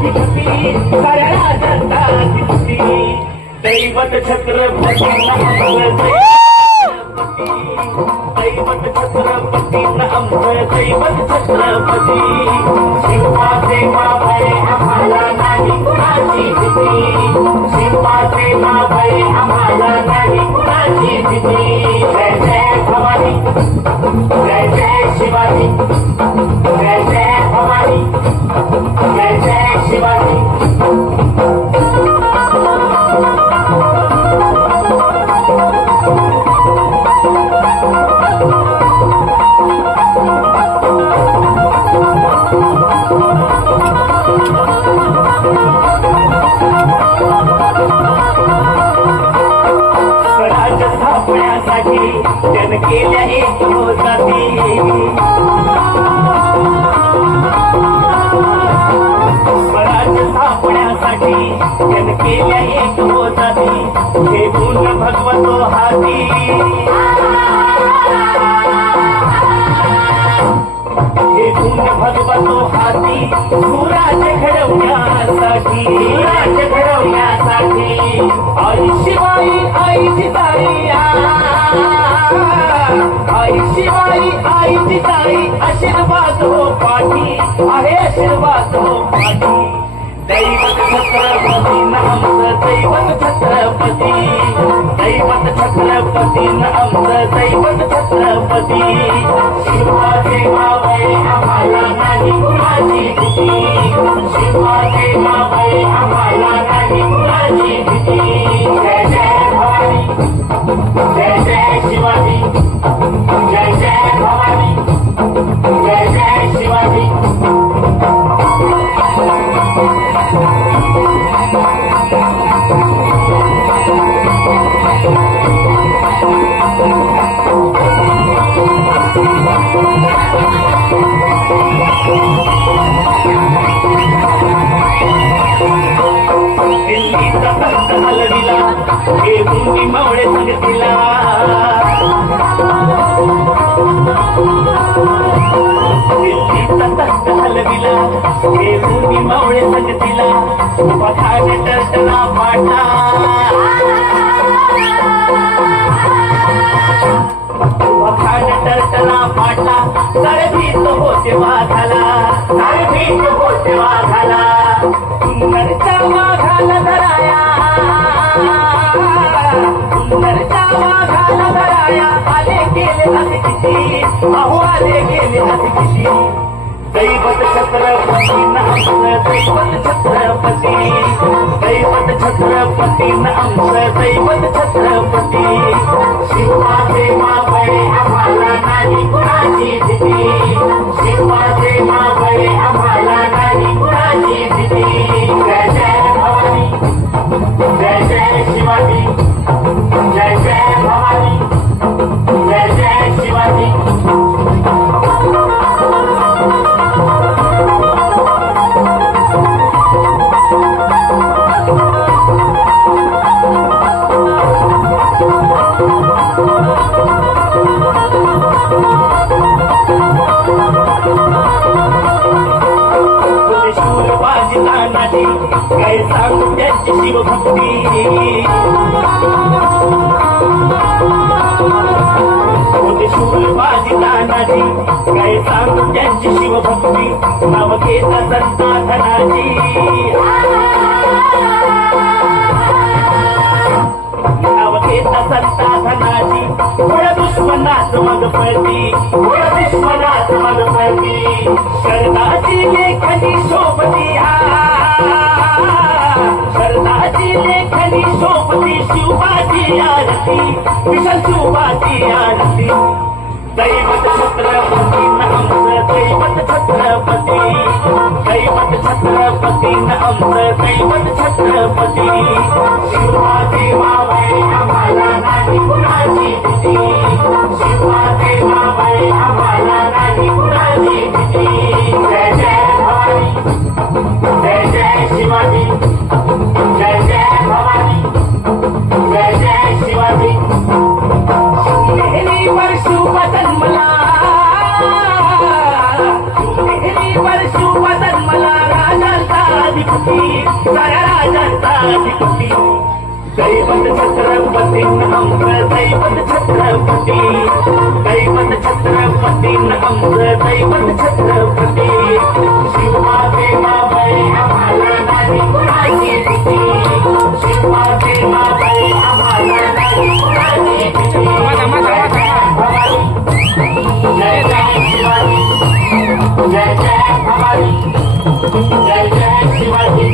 अधिपती साऱ्या राजांचा अधिपती दैवत छत्रपती दैवत छत्रपती आमचं दैवत छत्रपती शिवाचे मावळे आम्हाला नाही कुणाची भीती शिवाचे मावळे आम्हाला नाही कुणाची भीती जय जय भवानी जय जय शिवाजी जय जय भवानी जय जय शिवाजी जन केल्या एक होताती स्वराज स्थापण्यासाठी जन केल्या एक होताती हे गुण भगवतो हाती हे गुण भगवतो हाती सुराज घडवण्यासाठी आई शिवाई आई जिजाई आई शिवाई आई जिजाई आशीर्वाद हो पाठी आहे आशीर्वाद हो पाठी दैवत छत्रपती आमचं दैवत छत्रपती दैवत छत्रपती आमचं दैवत छत्रपती शिवाचे मावळे आम्हाला नाही कुणाची भीती शिवाचे मावळे आम्हाला नाही कुणाची भीती जय जय भवानी जय जय शिवाजी जय जय भवानी जय जय शिवाजी दिल्लीचा संत हलविला हे मुंगी मावळे संगतीला दिल्लीचा संत हलविला हे मुंगी मावळे संगतीला पठाण टर्टना पाटा पठाण टर्टना पाटा सरभीत होते वाघाला सरभीत होते वाघाला सुंदरच्या वाघाला धराया सुंदरच्या वाघाला धराया आले गेले असे किती अहो आले गेले असे किती दैवत छत्रपती आमचं दैवत छत्रपती दैवत छत्रपती आमचं दैवत छत्रपती शिवाचे मावळे आम्हाला नाही कुणाची भीती शिवाचे मावळे आम्हाला नाही कुणाची भीती जय जय भवानी जय जय शिवाजी जय जय भवानी जय जय शिवाजी काय सांगू त्यांची शिवभक्ती होते शूरबाजी तानाजी काय सांगू त्यांची शिवभक्ती नाव घेत संता धनाजी नाव घेत संता धनाजी थोड्या दुश्मनात मग पळती थोड्या दुश्मनात मग पळती शरदाची लेखनी शोभती शरदाची लेखनी शोभती शिवबाची आरती विशाल शिवबाची आरती दैवत छत्रपती आमचं दैवत छत्रपती दैवत छत्रपती आमचं दैवत छत्रपती शिवाचे मावळे आम्हाला नाही कुणाची भीती शिवाचे मावळे आम्हाला नाही कुणाची भीती जय जय भवानी जय जय शिवाजी जय जय भवानी जय जय शिवाजी नेहमीवर शुभ जन्मला नेहमीवर शुभ जन्मला राजांचा अधिपती सेनाधिपती दैवत छत्रपती आमचं दैवत छत्रपती दैवत छत्रपती आमचं दैवत छत्रपती शिवा देवाबाई आम्हाला नाही कुणाची भीती शिवा देवाबाई आम्हाला नाही कुणाची भीती जय जय शिवाजी जय जय भवानी जय जय शिवाजी